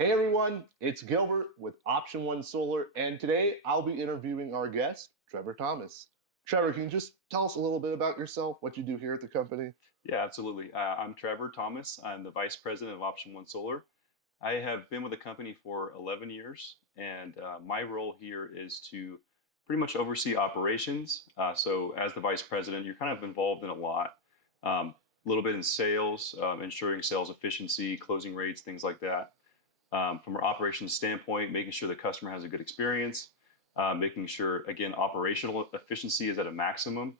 Hey everyone, it's Gilbert with OptionOneSolar, and today I'll be interviewing our guest, Trever Thomas. Trevor, can you just tell us a little bit about yourself, what you do here at the company? Yeah, absolutely. I'm Trever Thomas. I'm the Vice President of OptionOneSolar. I have been with the company for 11 years, and my role here is to pretty much oversee operations. So, as the Vice President, you're kind of involved in a lot, a little bit in sales, ensuring sales efficiency, closing rates, things like that. From our operations standpoint, making sure the customer has a good experience, making sure, again, operational efficiency is at a maximum,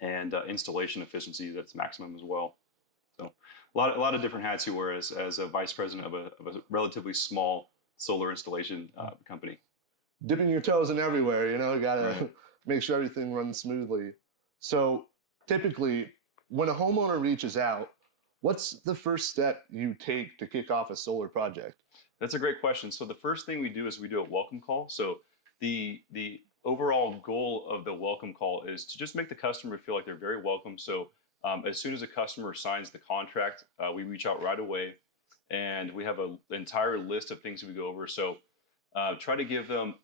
and installation efficiency is at its maximum as well. So a lot of different hats you wear as a vice president of a relatively small solar installation company. Dipping your toes in everywhere, you Right. gotta make sure everything runs smoothly. So typically, when a homeowner reaches out, what's the first step you take to kick off a solar project? That's a great question. So the first thing we do is we do a welcome call. So the overall goal of the welcome call is to just make the customer feel like they're very welcome. So as soon as a customer signs the contract, we reach out right away, and we have an entire list of things that we go over. So try to give them,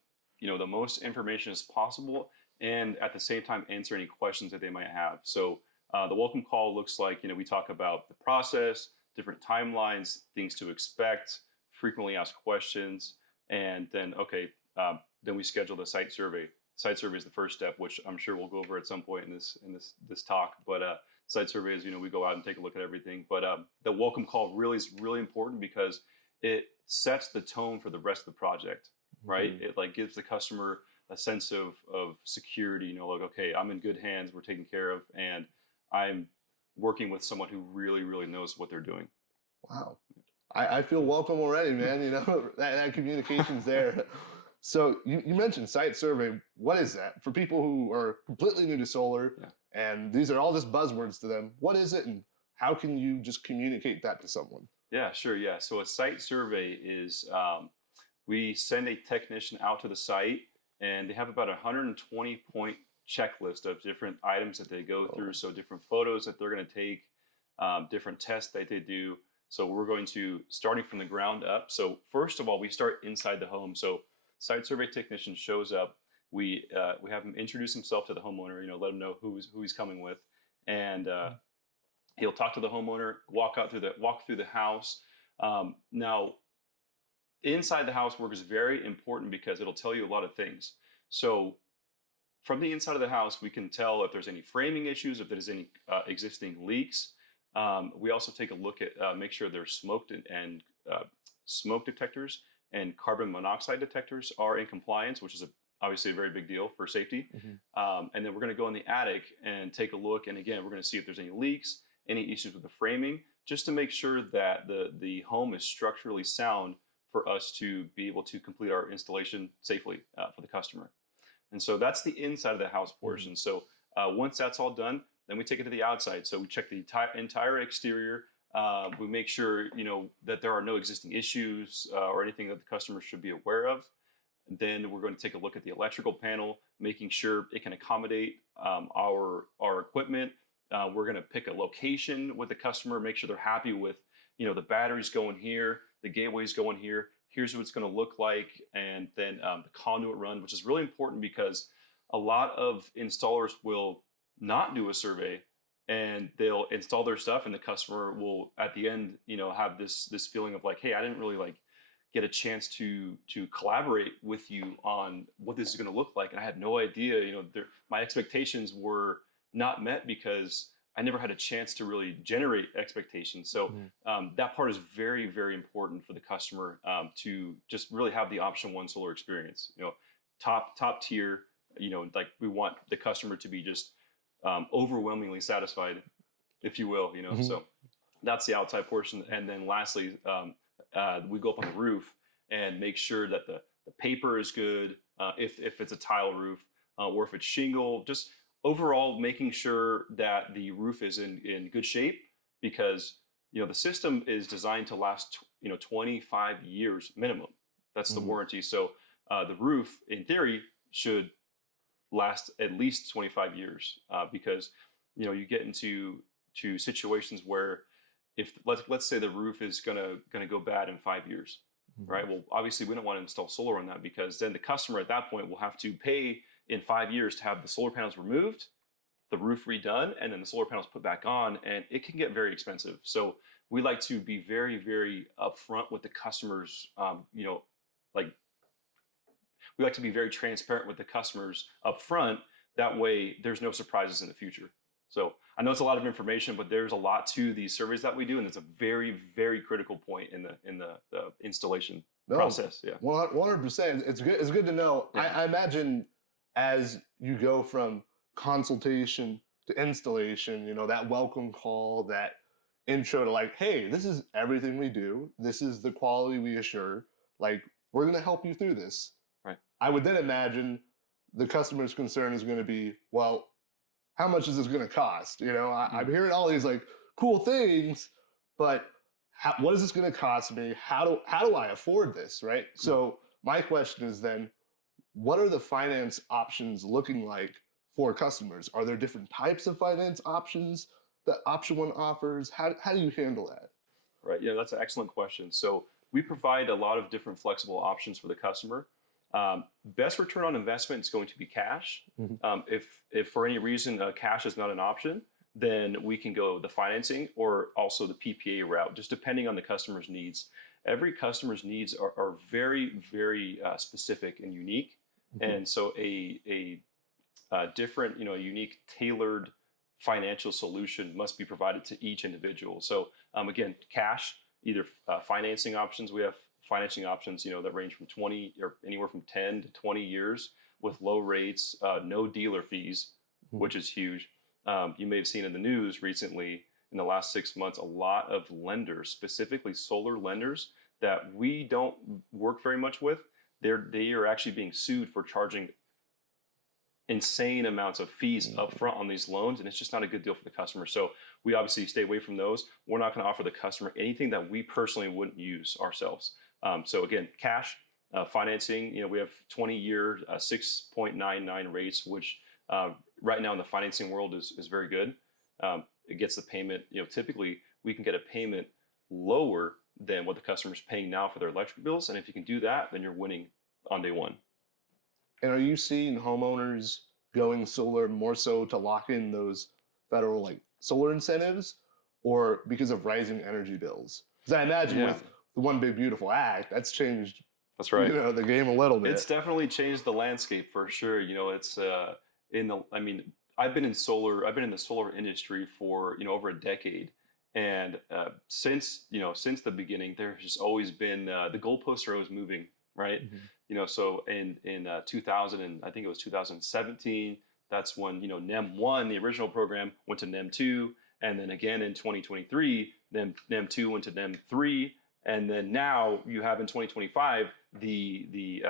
the most information as possible, and at the same time answer any questions that they might have. So the welcome call looks like, we talk about the process, different timelines, things to expect, frequently asked questions, and then then we schedule the site survey. Site survey is the first step, which I'm sure we'll go over at some point in this talk. But site survey is, we go out and take a look at everything. But the welcome call really is really important because it sets the tone for the rest of the project, right? Mhm. It like gives the customer a sense of security. Like, okay, I'm in good hands. We're taken care of, and I'm working with someone who really, really knows what they're doing. Wow. I feel welcome already, man. That communication's there. So you mentioned site survey. What is that? For people who are completely new to solar Yeah. and these are all just buzzwords to them, what is it and how can you just communicate that to someone? Yeah, sure. Yeah. So a site survey is we send a technician out to the site, and they have about a 120 point checklist of different items that they go through. Oh, So different photos that they're going to take, different tests that they do. So we're going to starting from the ground up. So first of all, we start inside the home. So site survey technician shows up. We have him introduce himself to the homeowner. Let him know who he's coming with, and he'll talk to the homeowner, walk through the house. Now, inside the house work is very important because it'll tell you a lot of things. So from the inside of the house, we can tell if there's any framing issues, if there's any existing leaks. We also take a look at make sure there's smoke detectors and carbon monoxide detectors are in compliance, which is obviously a very big deal for safety. mhm. And then we're going to go in the attic and take a look. And again, we're going to see if there's any leaks, any issues with the framing, just to make sure that the home is structurally sound for us to be able to complete our installation safely for the customer. And so that's the inside of the house Mhm. portion. So once that's all done, then we take it to the outside. So we check the entire exterior. We make sure that there are no existing issues or anything that the customer should be aware of. And then we're going to take a look at the electrical panel, making sure it can accommodate our equipment. We're going to pick a location with the customer, make sure they're happy with, the batteries going here, the gateways going here. Here's what it's going to look like, and then the conduit run, which is really important because a lot of installers will not do a survey, and they'll install their stuff, and the customer will at the end, have this feeling of like, hey, I didn't really like get a chance to collaborate with you on what this is going to look like, and I had no idea. My expectations were not met because I never had a chance to really generate expectations. So Mhm. that part is very, very important for the customer to just really have the OptionOneSolar experience. Top tier. Like we want the customer to be just overwhelmingly satisfied, if you will. Mhm. So that's the outside portion, and then lastly, we go up on the roof and make sure that the paper is good. If it's a tile roof or if it's shingle, just overall making sure that the roof is in good shape, because the system is designed to last 25 years minimum. That's the Mhm. warranty. So the roof in theory should last at least 25 years because you get into situations where if let's say the roof is gonna go bad in 5 years, Mhm. right? Well, obviously we don't want to install solar on that, because then the customer at that point will have to pay in 5 years to have the solar panels removed, the roof redone, and then the solar panels put back on, and it can get very expensive. So we like to be very, very upfront with the customers. Like, we like to be very transparent with the customers up front. That way there's no surprises in the future. So I know it's a lot of information, but there's a lot to these surveys that we do, and it's a very, very critical point in the installation No, process. Yeah. 100%. It's good. It's good to know. Yeah. I imagine as you go from consultation to installation, that welcome call, that intro to like, hey, this is everything we do. This is the quality we assure. Like, we're going to help you through this. Right. I would then imagine the customer's concern is going to be, well, how much is this going to cost? I'm hearing all these like cool things, but what is this going to cost me? How do I afford this? Right. So my question is then, what are the finance options looking like for customers? Are there different types of finance options that Option One offers? How do you handle that? Right. Yeah, that's an excellent question. So we provide a lot of different flexible options for the customer. Best return on investment is going to be cash. Mhm. If for any reason cash is not an option, then we can go the financing or also the PPA route, just depending on the customer's needs. Every customer's needs are very, very specific and unique, Mhm. and so a different, unique, tailored financial solution must be provided to each individual. So again, cash, either financing options. We have financing options, that range from 20 or anywhere from 10 to 20 years with low rates, no dealer fees, Mhm. which is huge. You may have seen in the news recently, in the last 6 months, a lot of lenders, specifically solar lenders that we don't work very much with, they are actually being sued for charging insane amounts of fees up front on these loans, and it's just not a good deal for the customer. So we obviously stay away from those. We're not going to offer the customer anything that we personally wouldn't use ourselves. So again, cash financing. We have 20-year 6.99 rates, which right now in the financing world is very good. It gets the payment. Typically we can get a payment lower than what the customer's paying now for their electric bills, and if you can do that, then you're winning on day one. And are you seeing homeowners going solar more so to lock in those federal like solar incentives, or because of rising energy bills? Because I imagine Yeah, with the One Big Beautiful Act, that's changed that's right. the game a little It's bit. definitely changed the landscape for sure. It's in the. I mean, I've been in solar. I've been in the solar industry for over a decade, and since the beginning, there's just always been the goalposts are always moving, right? Mhm. So in 2000, and I think it was 2017. That's when NEM 1, the original program, went to NEM 2, and then again in 2023, NEM 2 went to NEM 3, and then now you have in 2025 the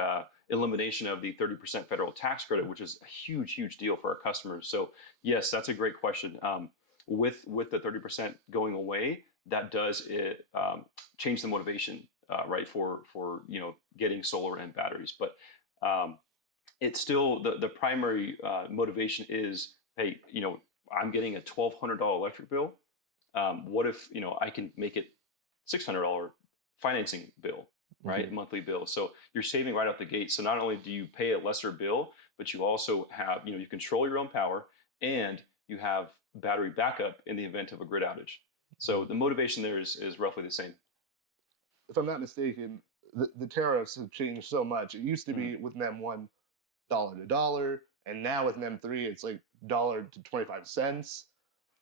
elimination of the 30% federal tax credit, which is a huge, huge deal for our customers. So yes, that's a great question. With the 30% going away, that does change the motivation, right, for getting solar and batteries. But it's still the primary motivation is, hey, I'm getting a $1,200 electric bill. What if I can make it $600 financing bill, right? Mhm. Monthly bill. So you're saving right out the gate. So not only do you pay a lesser bill, but you also have, you control your own power, and you have battery backup in the event of a grid outage. So Mhm. the motivation there is roughly the same. If I'm not mistaken, the tariffs have changed so much. It used to Mhm. be with NEM one dollar to dollar, and now with NEM three, it's like dollar to 25 cents.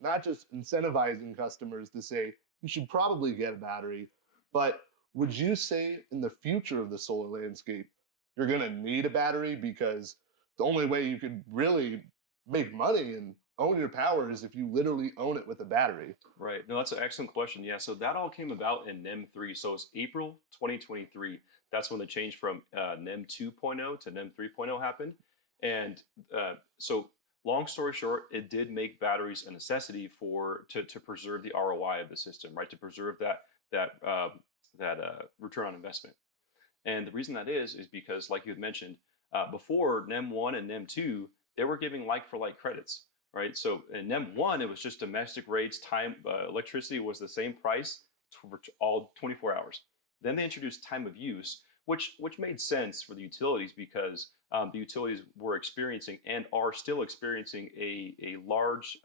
Not just incentivizing customers to say you should probably get a battery, but would you say in the future of the solar landscape, you're going to need a battery because the only way you could really make money and own your power is if you literally own it with a battery? Right. No, that's an excellent question. Yeah. So that all came about in NEM 3. So it's April 2023. That's when the change from NEM 2.0 to NEM 3.0 happened. And so, long story short, it did make batteries a necessity to preserve the ROI of the system, right? To preserve that return on investment. And the reason that is because, like you had mentioned, before NEM 1 and NEM 2, they were giving like for like credits, right? So in NEM 1, it was just domestic rates, electricity was the same price for all 24 hours. Then they introduced time of use, which made sense for the utilities because the utilities were experiencing and are still experiencing a large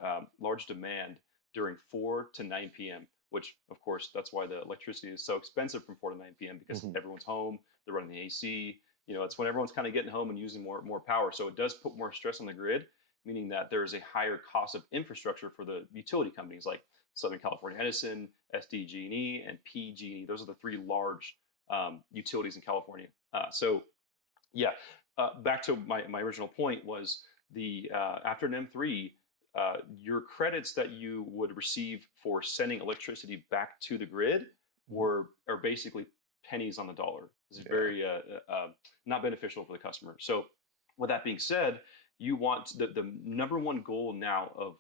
demand during 4 to 9 p.m. Which, of course, that's why the electricity is so expensive from 4 to 9 p.m. because everyone's home, they're running the AC. It's when everyone's kind of getting home and using more power. So it does put more stress on the grid, meaning that there is a higher cost of infrastructure for the utility companies like Southern California Edison, SDG&E, and PG&E. Those are the three large utilities in California. Back to my original point was the after an M3, your credits that you would receive for sending electricity back to the grid are basically pennies on the dollar. It's very not beneficial for the customer. So with that being said, you want the number one goal now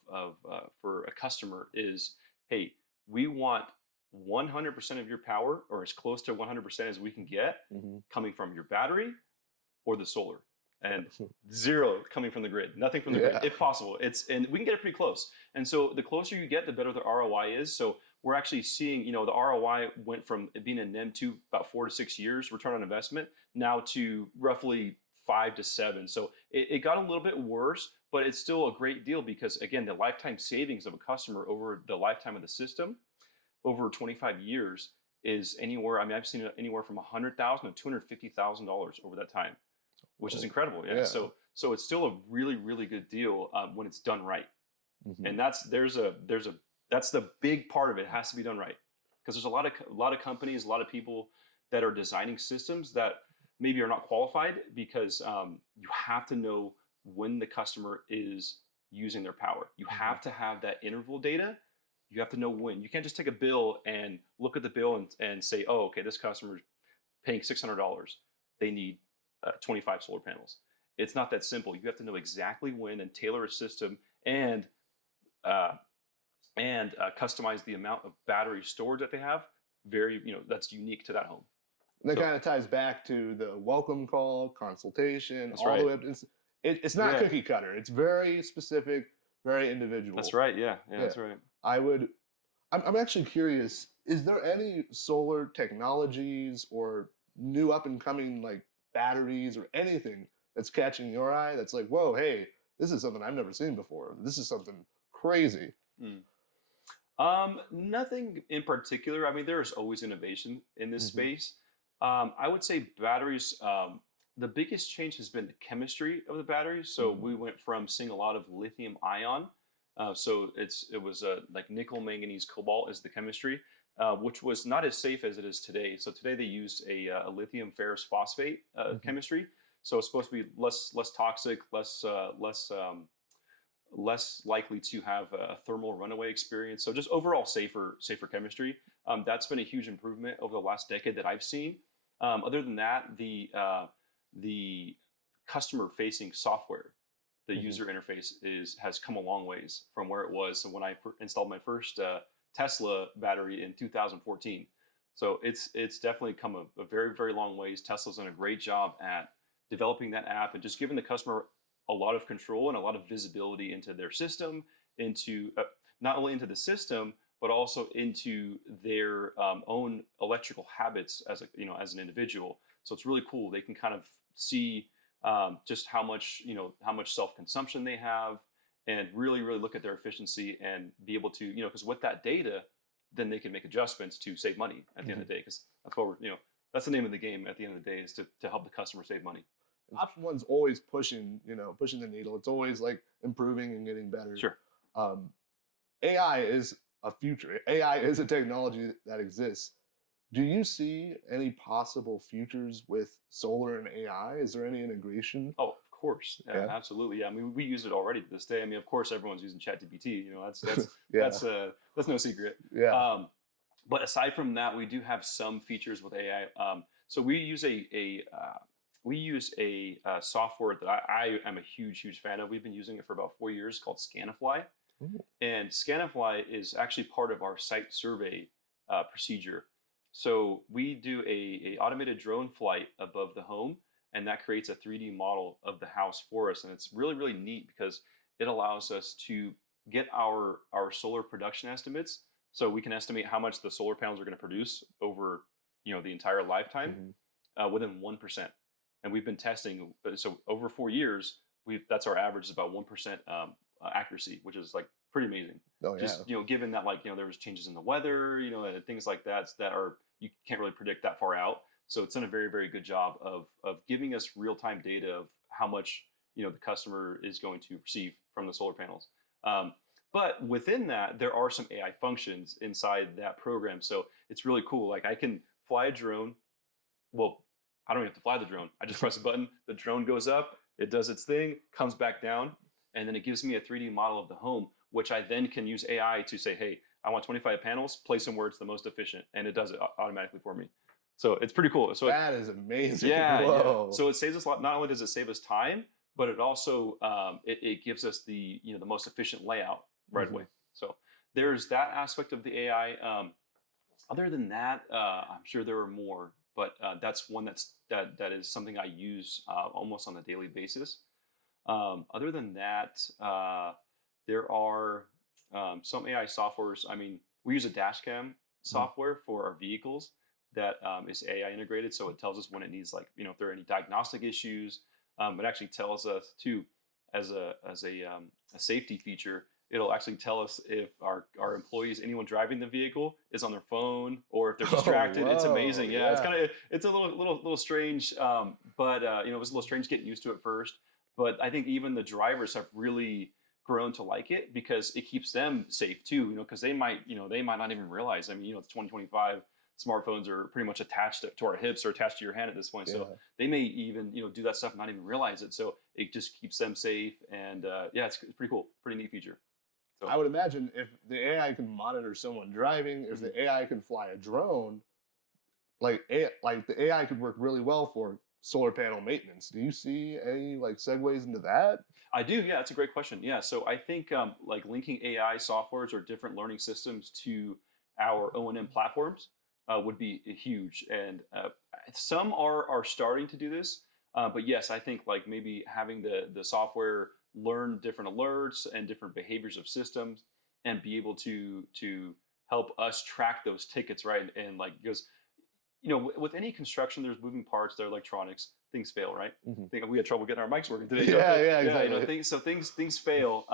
for a customer is, hey, we want 100% of your power, or as close to 100% as we can get, coming from your battery or the solar, and zero coming from the grid, nothing from the grid, if possible. And we can get it pretty close. And so the closer you get, the better the ROI is. So we're actually seeing, the ROI went from being in NEM2 about 4 to 6 years return on investment now to roughly 5 to 7. So it got a little bit worse, but it's still a great deal because, again, the lifetime savings of a customer over the lifetime of the system over 25 years is anywhere. I mean, I've seen it anywhere from $100,000 to $250,000 over that time, which is incredible. Yeah. So it's still a really, really good deal when it's done right. And that's the big part of it. It has to be done right, because there's a lot of companies, a lot of people that are designing systems that maybe are not qualified because you have to know when the customer is using their power. You have to have that interval data. You have to know when. You can't just take a bill and look at the bill and say, oh, okay, this customer's paying $600. They need 25 solar panels. It's not that simple. You have to know exactly when and tailor a system and customize the amount of battery storage that they have. That's unique to that home. And that kind of ties back to the welcome call, consultation, That's all right. the way up to, it's not cookie cutter. It's very specific, very individual. That's right. Yeah, that's right. I'm actually curious, is there any solar technologies or new up and coming like batteries or anything that's catching your eye that's like, whoa, hey, this is something I've never seen before. This is something crazy. Nothing in particular. I mean, there's always innovation in this space. I would say batteries, the biggest change has been the chemistry of the batteries. So we went from seeing a lot of lithium ion. So it was like nickel, manganese, cobalt is the chemistry, which was not as safe as it is today. So today they used a lithium ferrous phosphate chemistry. So it's supposed to be less toxic, less likely to have a thermal runaway experience. So just overall safer chemistry. That's been a huge improvement over the last decade that I've seen. Other than that, the customer-facing software, the user interface has come a long ways from where it was. So when I installed my first Tesla battery in 2014, so it's definitely come a very, very long ways. Tesla's done a great job at developing that app and just giving the customer a lot of control and a lot of visibility into their system, into not only into the system, but also into their own electrical habits as an individual. So it's really cool. They can kind of see just how much self-consumption they have, and really, really look at their efficiency and be able to, because with that data, then they can make adjustments to save money at the end of the day. Because that's what that's the name of the game at the end of the day, is to help the customer save money. OptionOne's always pushing the needle. It's always like improving and getting better. Sure. AI is a future. AI is a technology that exists. Do you see any possible futures with solar and AI? Is there any integration? Oh, of course. Yeah, absolutely. Yeah. I mean, we use it already to this day. I mean, of course, everyone's using ChatGPT. That's no secret. Yeah. But aside from that, we do have some features with AI. So we use a software that I am a huge fan of. We've been using it for about 4 years, called Scanifly. Ooh. And Scanifly is actually part of our site survey procedure. So we do a automated drone flight above the home, and that creates a 3D model of the house for us. And it's really, really neat because it allows us to get our solar production estimates. So we can estimate how much the solar panels are going to produce over the entire lifetime within 1%. And we've been testing, so over 4 years, that's our average is about 1% accuracy, which is like pretty amazing. Oh yeah. Just given that there was changes in the weather, and things like that are you can't really predict that far out. So it's done a very, very good job of giving us real time data of how much the customer is going to receive from the solar panels. But within that, there are some AI functions inside that program. So it's really cool. Like I can fly a drone. Well, I don't even have to fly the drone. I just press a button, the drone goes up, it does its thing, comes back down, and then it gives me a 3D model of the home, which I then can use AI to say, hey, I want 25 panels, place them where it's the most efficient, and it does it automatically for me. So it's pretty cool. So that is amazing. Yeah, Whoa. yeah. So it saves us a lot. Not only does it save us time, but it also it gives us the the most efficient layout right away. So there's that aspect of the AI. Other than that, I'm sure there are more, but that's one that is something I use almost on a daily basis. Other than that, there are some AI softwares. I mean, we use a dash cam software for our vehicles that is AI integrated, so it tells us when it needs, if there are any diagnostic issues. It actually tells us too, as a safety feature. It'll actually tell us if our employees, anyone driving the vehicle, is on their phone or if they're distracted. It's amazing. Yeah, it's a little strange, but it was a little strange getting used to it first. But I think even the drivers have really grown to like it because it keeps them safe too. Because they might not even realize. I mean, it's 2025. Smartphones are pretty much attached to our hips or attached to your hand at this point. So they may even do that stuff and not even realize it. So it just keeps them safe. And it's pretty cool, pretty neat feature. So I would imagine if the AI can monitor someone driving, if the AI can fly a drone, like the AI could work really well for solar panel maintenance. Do you see any segues into that? I do. Yeah, that's a great question. Yeah, so I think linking AI softwares or different learning systems to our O&M platforms would be huge, and some are starting to do this. But yes, I think maybe having the software learn different alerts and different behaviors of systems, and be able to help us track those tickets, right? And because with any construction, there's moving parts, there are electronics, things fail, right? I think we had trouble getting our mics working today. Exactly. Things fail.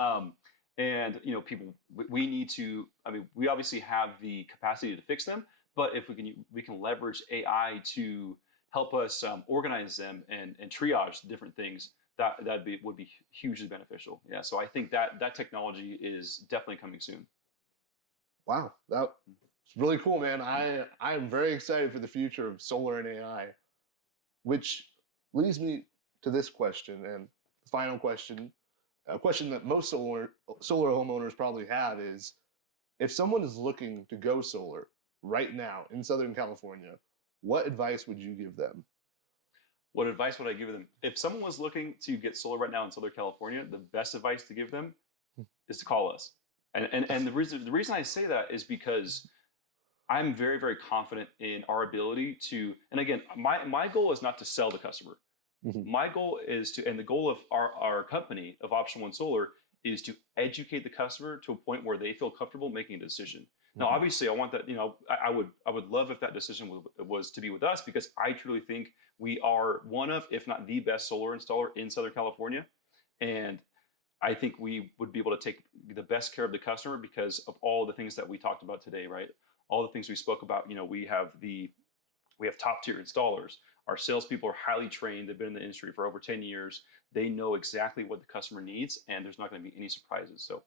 And people, we need to. I mean, we obviously have the capacity to fix them, but if we can leverage AI to help us organize them and triage different things, that would be hugely beneficial. Yeah, so I think that technology is definitely coming soon. Wow, that's really cool, man. I am very excited for the future of solar and AI, which leads me to this question, and the final question, a question that most solar homeowners probably have is, if someone is looking to go solar right now in Southern California, what advice would you give them? What advice would I give them? If someone was looking to get solar right now in Southern California, the best advice to give them is to call us. And the reason I say that is because I'm very, very confident in our ability to, and again, my goal is not to sell the customer. My goal is to, and the goal of our company of OptionOneSolar is to educate the customer to a point where they feel comfortable making a decision. Now, obviously, I want that. I would love if that decision was to be with us, because I truly think we are one of, if not the best solar installer in Southern California, and I think we would be able to take the best care of the customer because of all the things that we talked about today, right? All the things we spoke about. We have top tier installers. Our salespeople are highly trained. They've been in the industry for over 10 years. They know exactly what the customer needs, and there's not going to be any surprises. So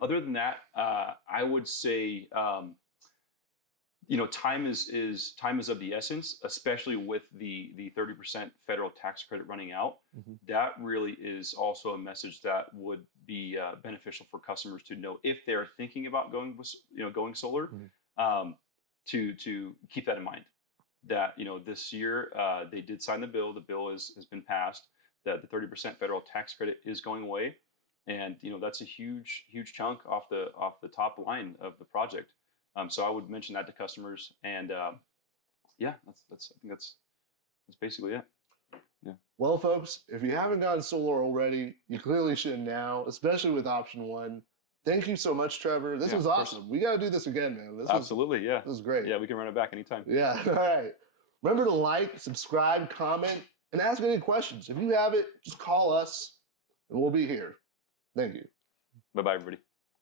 other than that, I would say, time is of the essence, especially with the 30% federal tax credit running out. That really is also a message that would be beneficial for customers to know if they're thinking about going solar, to keep that in mind. That this year they did sign the bill. The bill has been passed. That the 30% federal tax credit is going away, and that's a huge chunk off the top line of the project. So I would mention that to customers, and I think that's basically it. Yeah. Well, folks, if you haven't gotten solar already, you clearly should now, especially with Option One. Thank you so much, Trevor. This Yeah, was of course. awesome. We got to do this again, man. Absolutely, yeah. This is great. Yeah, we can run it back anytime. Yeah. All right. Remember to like, subscribe, comment, and ask any questions. If you have it, just call us and we'll be here. Thank you. Bye-bye, everybody.